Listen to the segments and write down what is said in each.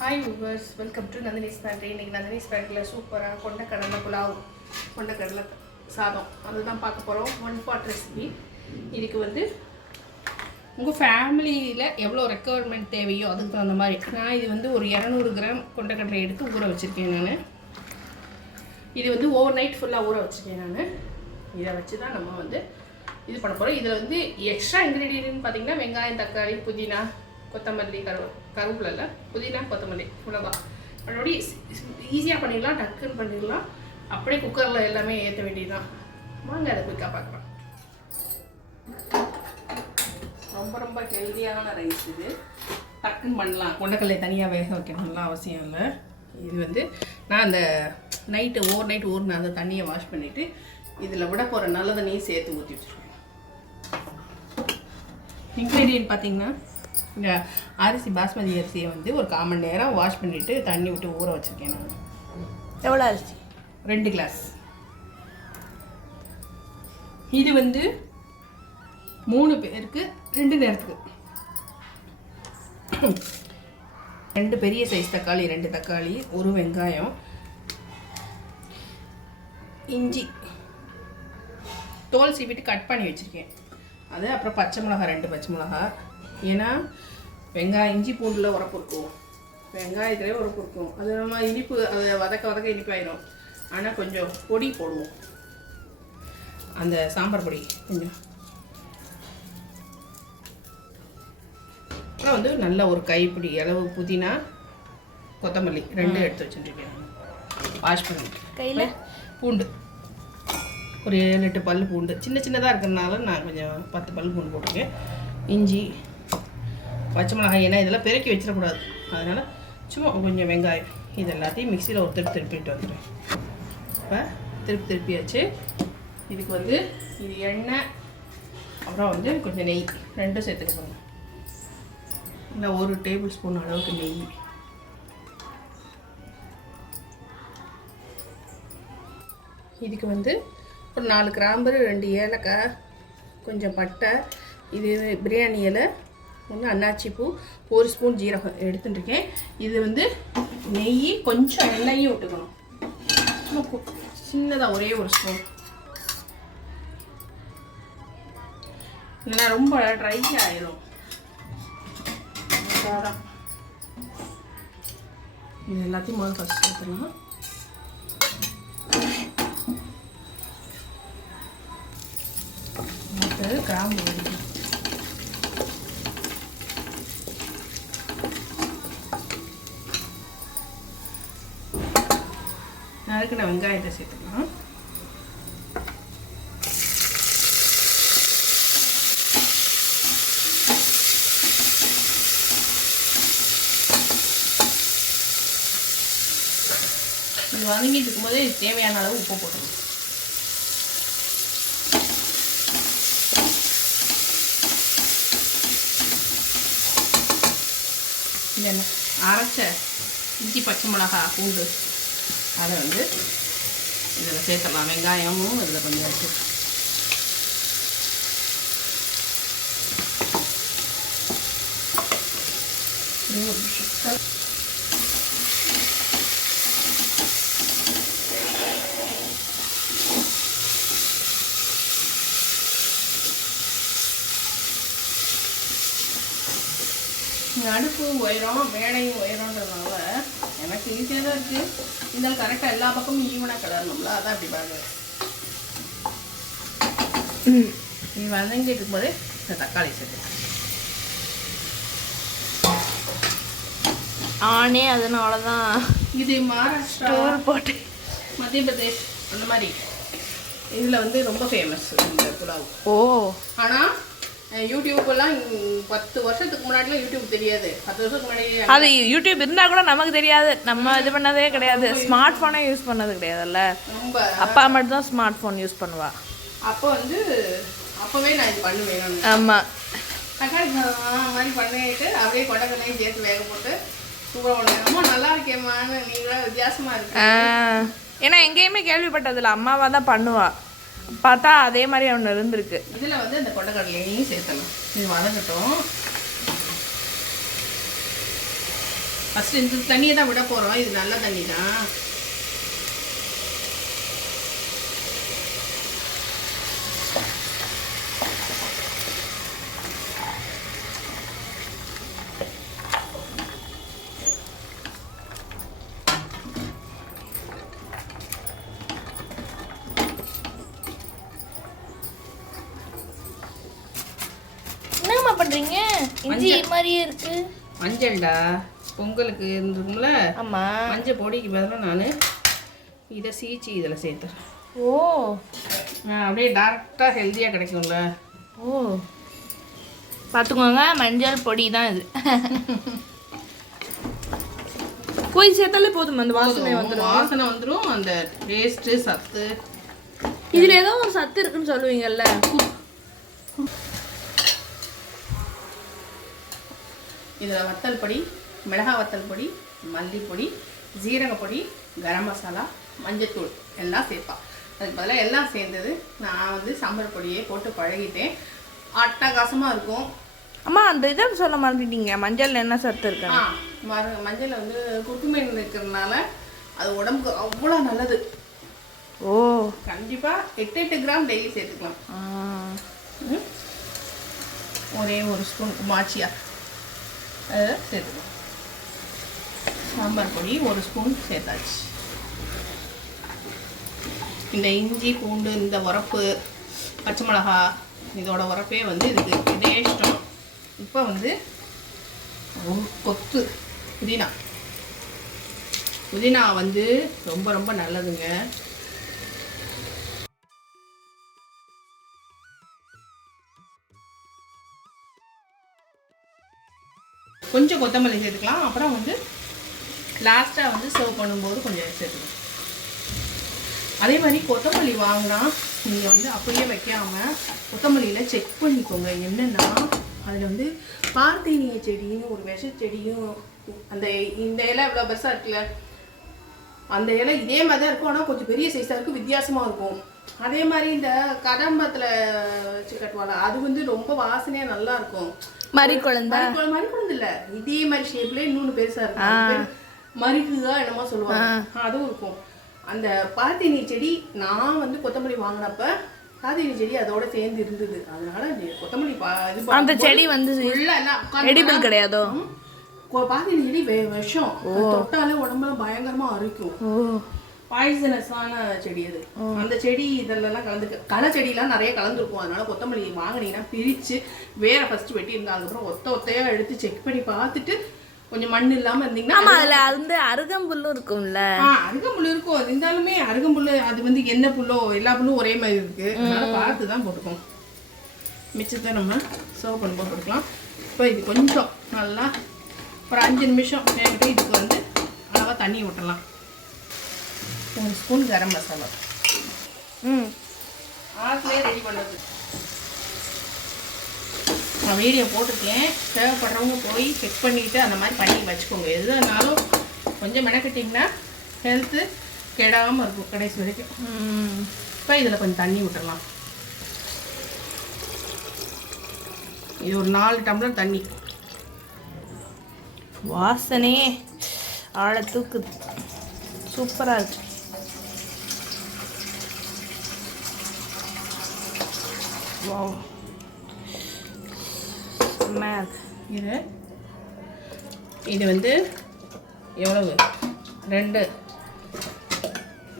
Hi viewers welcome to Nandini pantry இன்றைக்கி நந்தினி பேண்ட்ரியில் சூப்பராக கொண்டக்கடலை புலாவ் கொண்டக்கடலை சாதம். அதுதான் பார்க்க போகிறோம் ஒன் பாட் ரெசிபி இதுக்கு வந்து உங்கள் ஃபேமிலியில் எவ்வளோ ரெக்குவயர்மெண்ட் தேவையோ அதுக்கு தகுந்த மாதிரி. நான் இது வந்து ஒரு இரநூறு கிராம் கொண்டக்கடலை எடுத்து ஊற வச்சுருக்கேன் நான். இது வந்து ஓவர் நைட் ஃபுல்லாக ஊற வச்சுருக்கேன் நான். இதை வச்சு தான் நம்ம வந்து இது பண்ண போகிறோம் இதில் வந்து எக்ஸ்ட்ரா இன்க்ரீடியன்ட்னு பார்த்தீங்கன்னா வெங்காயம் தக்காளி புதினா கொத்தமல்லி கரு கருவேப்பிலை புதினா கொத்தமல்லி மிளகா. மறுபடி ஈஸியாக பண்ணிடலாம் டக்குன்னு பண்ணிடலாம். அப்படியே குக்கரில் எல்லாமே ஏற்ற வேண்டியதுதான். வாங்க அதை குயிக்காக பார்க்கலாம். ரொம்ப ரொம்ப ஹெல்த்தியான ரைஸ் இது. டக்குன்னு பண்ணலாம். கொண்டக்கல்லை தனியாக வேக வைக்கணும்லாம் அவசியம் இல்லை. இது வந்து நான் அந்த நைட்டு ஓவர் நைட் ஊறின அந்த தண்ணியை வாஷ் பண்ணிவிட்டு இதில் விட போகிற நல்ல தண்ணியும் சேர்த்து ஊற்றி வச்சுருக்கேன். இன்க்ரீடியன்ட் பார்த்தீங்கன்னா இந்த அரிசி பாஸ்மதி அரிசியை வந்து ஒரு கால் மணி நேரம் வாஷ் பண்ணிவிட்டு தண்ணி விட்டு ஊற வச்சுருக்கேன் நான். எவ்வளோ அரிசி? ரெண்டு கிளாஸ் இது வந்து மூணு பேருக்கு ரெண்டு நேரத்துக்கு. ரெண்டு பெரிய சைஸ் தக்காளி ரெண்டு தக்காளி ஒரு வெங்காயம் இஞ்சி. தோல் சீவிட்டு கட் பண்ணி வச்சுருக்கேன். அது அப்புறம் பச்சை மிளகா ரெண்டு பச்சை மிளகா ஏன்னா வெங்காயம் இஞ்சி பூண்டில் உரப்பு இருக்கும். வெங்காயத்திலே உரப்பு இருக்கும். அது நம்ம இனிப்பு அதை வதக்க வதக்க இனிப்பாயிடும் ஆனால் கொஞ்சம் பொடி போடுவோம். அந்த சாம்பார் பொடி. கொஞ்சம். அப்புறம் வந்து நல்ல ஒரு கைப்பிடி அளவு புதினா கொத்தமல்லி ரெண்டும் எடுத்து வச்சுட்டுருக்கேன் வாஷ் பண்ணி கையில்? பூண்டு. ஒரு ஏழு எட்டு பல் பூண்டு. சின்ன சின்னதாக இருக்கிறதுனால நான் கொஞ்சம் பத்து பல் பூண்டு போட்டிருக்கேன். இஞ்சி பச்சை மிளகாய் ஏன்னா இதெல்லாம் பெருக்கி வச்சிடக்கூடாது. அதனால் சும்மா கொஞ்சம் வெங்காயம் இது எல்லாத்தையும் மிக்சியில் ஒரு திருப்பி திருப்பிட்டு வந்துடுவேன் இப்போ திருப்பி திருப்பியாச்சு. இதுக்கு வந்து இது எண்ணெய் அப்புறம் வந்து கொஞ்சம் நெய் ரெண்டும் சேர்த்துக்க போகிறேன் இல்லை ஒரு டேபிள் ஸ்பூன் அளவுக்கு நெய். இதுக்கு வந்து ஒரு நாலு கிராம்பு ரெண்டு ஏலக்காய் கொஞ்சம் பட்டை இது பிரியாணி இலை ஒன்று அன்னாச்சி பூ ஒரு ஸ்பூன் ஜீரகம் எடுத்துட்டுருக்கேன். இது வந்து நெய் கொஞ்சம் எண்ணெயும் விட்டுக்கணும். சும்மா சின்னதாக ஒரே ஒரு ஸ்பூன். இல்லைன்னா ரொம்ப ட்ரை ஆயிடும் அதான். இது எல்லாத்தையும் முதல்ல ஃபஸ்ட் சேர்த்துலாம் கிராம்பு. நறுக்கின வெங்காயத்தை சேர்த்துக்கலாம். இது வதங்கிட்டு இருக்கும்போதே இது தேவையான அளவு உப்பு போட்டுக்கணும். இது அரைச்ச இஞ்சி பச்சை மிளகா பூண்டு. அதை வந்து இதில் சேர்த்துடலாம். வெங்காயமும் இதில் கொஞ்சம் இருக்கு. அடுப்பு உயரம் மேடையும் உயரம்ன்றதுனால எனக்கு ஈஸியாக தான் இருக்குது இருந்தாலும் கரெக்டாக எல்லா பக்கமும் ஈவனாக கிளறணும்ல? அதான் அப்படி பாருங்க. நீ வதங்கிட்டு இருக்கும்போதே இந்த தக்காளி சேர்த்து ஆனே அதனால தான் இது மகாராஷ்டிரா போட்டு. மத்திய பிரதேஷ் அந்த மாதிரி. இதில் வந்து ரொம்ப ஃபேமஸ் இந்த புலாவ். ஓ. ஆனால் யூடியூப்பெல்லாம் பத்து வருஷத்துக்கு முன்னாடிலாம் யூடியூப் தெரியாது. பத்து வருஷத்துக்கு முன்னாடி அது யூடியூப் இருந்தா கூட நமக்கு தெரியாது. நம்ம இது பண்ணதே கிடையாது. ஸ்மார்ட் ஃபோனே யூஸ் பண்ணது கிடையாதுல்ல. ரொம்ப அப்பா மட்டும் தான் ஸ்மார்ட் ஃபோன் யூஸ் பண்ணுவா. அப்போ வந்து அப்போவே நான் இது பண்ணுவேன் நான். ஆமா. தக்காளி சாதம் மாதிரி பண்ணிட்டு அப்படியே கொண்டக்கல்லையும் சேர்த்து வேக போட்டு சூப்பராக பண்ணுவேன். நல்லா இருக்கேம்மான்னு நீங்களா வித்தியாசமா இருக்கு ஏன்னா எங்கேயுமே கேள்விப்பட்டதில்ல. அம்மாவா தான் பண்ணுவா. பார்த்தா அதே மாதிரி ஒன்று இருந்திருக்கு. இதில் வந்து இந்த கொண்டக்கடலையும் சேர்த்தலாம் இது வதங்கட்டும். ஃபஸ்ட்டு இந்த தண்ணியை தான் விட போகிறோம் இது நல்ல தண்ணி தான் இஞ்சி மாதிரியே இருக்கு. மஞ்சள்டா. பொங்கலுக்கு இருந்துருக்கும்ல? ஆமா. மஞ்சள் பொடிக்கு பதிலாக நான் இதை சீச்சி இதில் சேர்த்துறேன். ஓ. அப்படியே டேரெக்டாக ஹெல்த்தியாக கிடைக்கும்ல. ஓ. பார்த்துக்கோங்க மஞ்சள் பொடி தான் இது. போய் சேர்த்தாலே போதும்? அந்த வாசனை வந்துடும் வாசனை வந்துடும் அந்த டேஸ்ட்டு சத்து. இதுல ஏதோ ஒரு சத்து இருக்குன்னு சொல்லுவீங்கல்ல. இதில் வத்தல் பொடி மிளகா வத்தல் பொடி மல்லிப்பொடி ஜீரகப்பொடி கரம் மசாலா மஞ்சத்தூள் எல்லாம் சேர்ப்பான் அதுக்கு பதிலாக எல்லாம் சேர்ந்தது நான் வந்து சாம்பார் பொடியே போட்டு பழகிட்டேன். அட்டகாசமாக இருக்கும். அம்மா அந்த இதை சொல்ல மறந்துட்டீங்க. மஞ்சள்ல என்ன சத்து இருக்கு? ஆ மறு மஞ்சள் வந்து குர்குமீன் இருக்கிறதுனால அது உடம்புக்கு அவ்வளோ நல்லது. ஓ. கண்டிப்பாக எட்டு எட்டு கிராம் டெய்லி சேர்த்துக்கலாம். ஒரே ஒரு ஸ்பூன் மாச்சியா அதை சேர்த்துக்கலாம் சாம்பார் பொடி ஒரு ஸ்பூன் சேர்த்தாச்சு. இந்த இஞ்சி பூண்டு இந்த உரப்பு பச்சை மிளகா இதோட உரப்பே வந்து இதுக்கு இதே இஷ்டம். இப்போ வந்து கொத்து புதினா. புதினா வந்து ரொம்ப ரொம்ப நல்லதுங்க. கொஞ்சம் கொத்தமல்லி சேர்த்துக்கலாம். அப்புறம் வந்து லாஸ்ட்டாக வந்து சர்வ் பண்ணும்போது கொஞ்சம் சேர்த்துக்கலாம். அதே மாதிரி கொத்தமல்லி வாங்கினா நீங்கள் வந்து அப்படியே வைக்காமல் கொத்தமல்லியில் செக் பண்ணிக்கோங்க. என்னென்னா அதில் வந்து பார்த்தீனிய செடியும் ஒரு விஷ செடியும் அந்த இந்த இலை இவ்வளோ பெருசாக இருக்குல்ல அந்த இலை இதே மாதிரி தான் இருக்கும். ஆனால் கொஞ்சம் பெரிய சைஸாக இருக்கும் வித்தியாசமாக இருக்கும். அதே மாதிரி இந்த கதம்பத்தில் வச்சு கட்டுவாங்க. அது வந்து ரொம்ப வாசனையாக நல்லா இருக்கும். மறி குழந்தா மறிக்குழம்பு மறிக்குழம்பு இல்ல. இதே மாதிரி ஷேப்ல இன்னொன்று பெருசா இருக்கும். மறிக்குதா என்னமோ சொல்லுவாங்க. அதுவும் இருக்கும். அந்த பாத்தினி செடி நான் வந்து கொத்தமல்லி வாங்கினப்ப பாத்தினி செடி அதோட சேர்ந்து இருந்தது. அதனால கொத்தமல்லி அந்த செடி வந்து எடிபிள் கிடையாதோ? பாத்தினி செடி விஷம். தொட்டாலே உடம்புல பயங்கரமா அரிக்கும். பாய்சனஸான செடி அது. அந்த செடி இதெல்லாம் கலந்து களை செடியெல்லாம் நிறைய கலந்துருக்கும். அதனால கொத்தமல்லி வாங்கினீங்கன்னா பிரித்து வேற ஃபர்ஸ்ட் வெட்டி இருந்தா அதுக்கப்புறம் ஒத்த ஒத்தையா எடுத்து செக் பண்ணி பார்த்துட்டு கொஞ்சம் மண் இல்லாம இருந்தீங்கன்னா ஆமா அதுல வந்து அருகம்புல்லும் இருக்கும்ல. ஆ அருகம்புல் இருக்கும். அது இருந்தாலுமே அருகம்புல் அது வந்து என்ன புல்லோ எல்லா புல்லும் ஒரே மாதிரி இருக்கு. அதனால பார்த்து தான் போட்டுக்கோங்க மிச்சத்தை நம்ம சர்வ் பண்ணி போட்டுக்கலாம். இப்போ இது கொஞ்சம் நல்லா ஒரு அஞ்சு நிமிஷம் இதுக்கு வந்து அளவாக தண்ணி விட்டுறலாம் ஒரு ஸ்பூன் கரம் மசாலா. ம். ஆற்றுலேயே ரெடி பண்ணது நான் வீடியோ போட்டிருக்கேன். தேவைப்படுறவங்க போய் செக் பண்ணிக்கிட்டு அந்த மாதிரி பண்ணி வச்சுக்கோங்க. எதுனாலும் கொஞ்சம் மெனக்கிட்டிங்கன்னா ஹெல்த்து கெடாமல் இருக்கும் கடைசி வரைக்கும். இப்போ இதில் கொஞ்சம் தண்ணி விட்டுறலாம் இது ஒரு நாலு டம்ளர் தண்ணி. வாசனையே. ஆளை தூக்குது சூப்பரா இருக்கு. வாவ் இது? இது வந்து எவ்வளவு? ரெண்டு.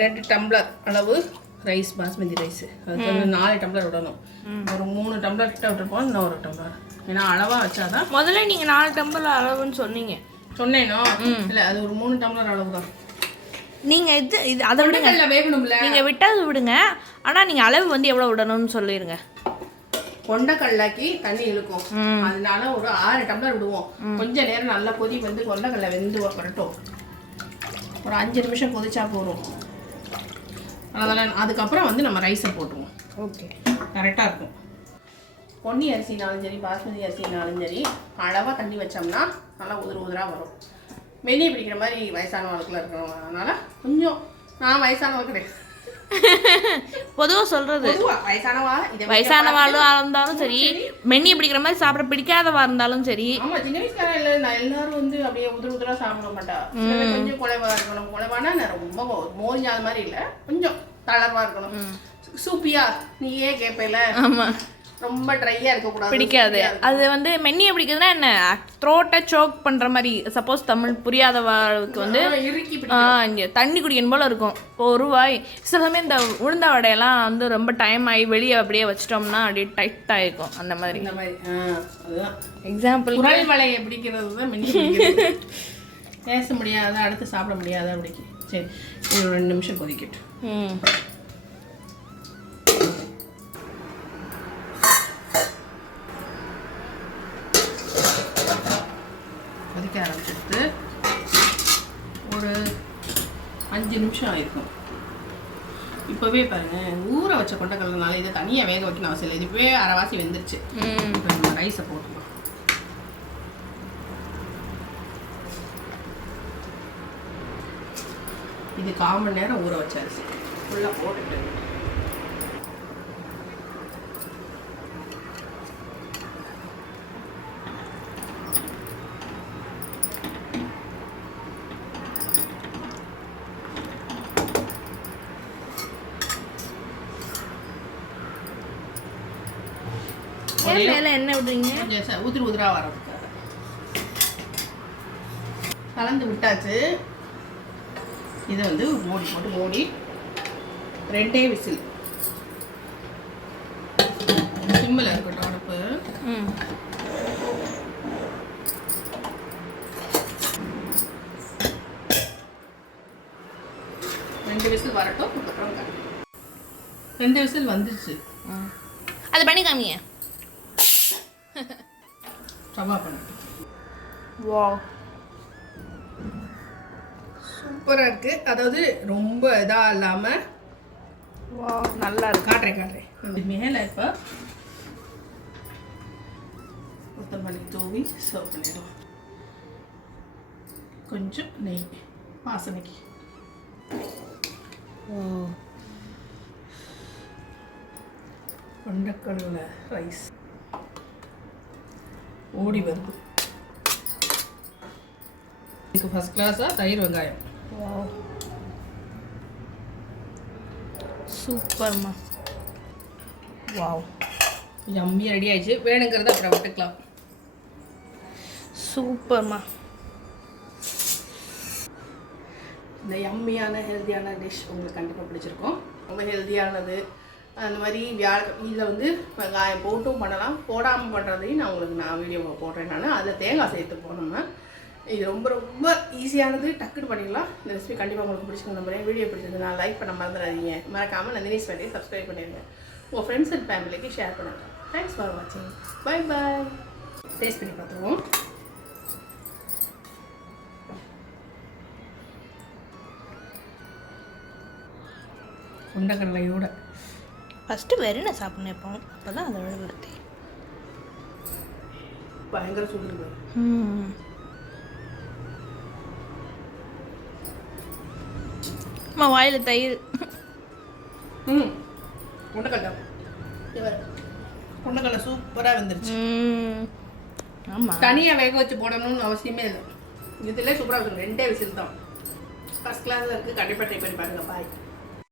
ரெண்டு டம்ளர் அளவு ரைஸ் பாஸ்மதி ரைஸ். அதுக்கு வந்து நாலு டம்ளர் விடணும். ஒரு மூணு டம்ளர் கிட்ட விட்டுருப்போம் இன்னும் ஒரு டம்ளர். ஏன்னா அளவாக வச்சாதான் முதல்ல நீங்க நாலு டம்பர் அளவுன்னு சொன்னீங்க. சொன்னேனோ? இல்லை அது ஒரு மூணு டம்ளர் அளவு தான். நீங்க இது இது அதை விடுங்க. வேகணும்ல. நீங்க விட்டது விடுங்க. ஆனா நீங்க அளவு வந்து எவ்வளவு விடணும்னு சொல்லிருங்க. கொண்டைக்கடலைக்கு தண்ணி இழுக்கும். அதனால ஒரு ஆறு டம்ளர் விடுவோம். கொஞ்ச நேரம் நல்லா கொதி வந்து கொண்டைக்கடலை வெந்து வரட்டும். ஒரு அஞ்சு நிமிஷம் கொதிச்சா போதும். அதெல்லாம் அதுக்கப்புறம் வந்து நம்ம ரைஸை போட்டுருவோம். ஓகே. கரெக்டாக இருக்கும். பொன்னி அரிசினாலும் சரி பாஸ்மதி அரிசினாலும் சரி அளவாக தண்ணி வச்சோம்னா நல்லா உதிர உதிராக வரும். வெந்நீர் பிடிக்கிற மாதிரி வயசானவங்களுக்குலாம் இருக்கிறவங்க அதனால் கொஞ்சம் நான் வயசானவங்க கிடையாது. பொதுவா சொல்றது. பொதுவா வயசானவா இதை வைக்க வயசானவாளும் இருந்தாலும் சரி மென்னி பிடிக்கிற மாதிரி சாப்பிட பிடிக்காதவா இருந்தாலும் சரி. சின்ன வயசுல இல்ல நான் எல்லாரும் வந்து அப்படியே உதிர உதிரா சாப்பிட மாட்டா. கொஞ்சம் குறைவா இருக்கணும். குறைவானா நான் ரொம்ப மோரிஞ்சாத மாதிரி இல்ல. கொஞ்சம் தளர்வா இருக்கணும். சூப்பியா நீ ஏன் கேட்பல ஆமா. ரொம்ப ட்ரையா இருக்க கூடாது பிடிக்காது அது வந்து மென்னியை பிடிக்குதுன்னா என்ன? த்ரோட்டை சோக் பண்ற மாதிரி சப்போஸ் தமிழ் புரியாதவளுக்கு வந்து இங்கே தண்ணி குடிக்கணும் போல இருக்கும். ஒரு வாய் சில சமயம் இந்த உளுந்த வடையெல்லாம் வந்து ரொம்ப டைம் ஆகி வெளியே அப்படியே வச்சிட்டோம்னா அப்படியே டைட் ஆகிருக்கும் அந்த மாதிரி. இந்த எக்ஸாம்பிள் குரல் வளைய பிடிக்கிறது தான் மின்னி. பேச முடியாத அடுத்து சாப்பிட முடியாத அப்படிக்கு. சரி ஒரு ரெண்டு நிமிஷம் கொதிக்கட்டும். ம். நிமிஷம் ஆயிருக்கும். இப்போவே பாருங்க ஊற வச்ச கொண்டக்கடலைனால இதை தனியாக வேக வைக்கணும் அவசியம் இல்லை. இது இப்போவே அரைவாசி வெந்துருச்சு. இப்போ நம்ம ரைஸை போட்டுக்கலாம். இது கால் மணி நேரம் ஊற வச்ச அரிசி. ஃபுல்லாக போட்டுட்டு மேலே என்ன விடுறீங்க. உதிரி உதிரா வர்றதுக்காக கலந்து விட்டாச்சு. இதை வந்து மூடி போட்டு மூடி ரெண்டே விசில். சிம்மில் இருக்கட்டும் அடுப்பு. ரெண்டு விசில் வரட்டும் அதுக்கப்புறம். ரெண்டு விசில் வந்துருச்சு. அது பண்ணி காமிங்க. சவா பண்ணிட்டு வா சூப்பராக இருக்குது அதாவது ரொம்ப இதாக இல்லாமல் வா நல்லா இருக்கு. காட்டுறேன் காட்டுறேன். மேலே இப்போ கொத்தமல்லி தூவி சர்வ் பண்ணிடுவோம். கொஞ்சம் நெய் வாசனைக்கு. கொண்டக்கடலை ரைஸ் ஓடி வருது. இதுக்கு ஃபஸ்ட் கிளாஸாக தயிர் வெங்காயம். சூப்பர்மா வாவ் ஜம்மியாக ரெடி ஆயிடுச்சு. வேணுங்கிறத அப்புறம் விட்டுக்கலாம். சூப்பர்மா இந்த யம்மியான ஹெல்த்தியான டிஷ் உங்களுக்கு கண்டிப்பாக பிடிச்சிருக்கும். ரொம்ப ஹெல்த்தியானது அந்த மாதிரி வியாழ இதில் வந்து வெங்காயம் போட்டும் பண்ணலாம். போடாமல் பண்ணுறதையும் நான் உங்களுக்கு நான் வீடியோ போடுறேன் நான். அதில் தேங்காய் சேர்த்து போனோம்னா இது ரொம்ப ரொம்ப ஈஸியானது டக்குன்னு பண்ணிடலாம். இந்த ரெசிபி கண்டிப்பாக உங்களுக்கு பிடிச்சிருக்க நம்புறேன். வீடியோ பிடிச்சதுன்னா லைக் பண்ண மறந்துடாதீங்க. மறக்காமல் நந்தினி ஸ்பெண்டையை சப்ஸ்கிரைப் பண்ணிடுங்க. உங்கள் ஃப்ரெண்ட்ஸ் அண்ட் ஃபேமிலிக்கு ஷேர் பண்ணுங்கள் தேங்க்ஸ் ஃபார் வாட்சிங் பை பாய் டேஸ்ட் பண்ணி பார்த்துருவோம். கொண்டக்கடலையோட ஃபஸ்ட்டு வெறுனை சாப்பிடணும் இப்போ? அப்போ தான் அதோட விருத்தி பயங்கர சூடு. ம் அம்மா வாயில் தயிர். ம் கொண்டக்கடலை கொண்டக்கடலை சூப்பராக வந்துருச்சு. ஆமாம் தனியாக வேக வச்சு போடணும்னு அவசியமே இல்லை. இதில் சூப்பராக இருக்கும். ரெண்டே விசில் தான். ஃபஸ்ட் கிளாஸில் இருக்குது கண்டிப்பாக ட்ரை பண்ணி பாருங்கள் பாய்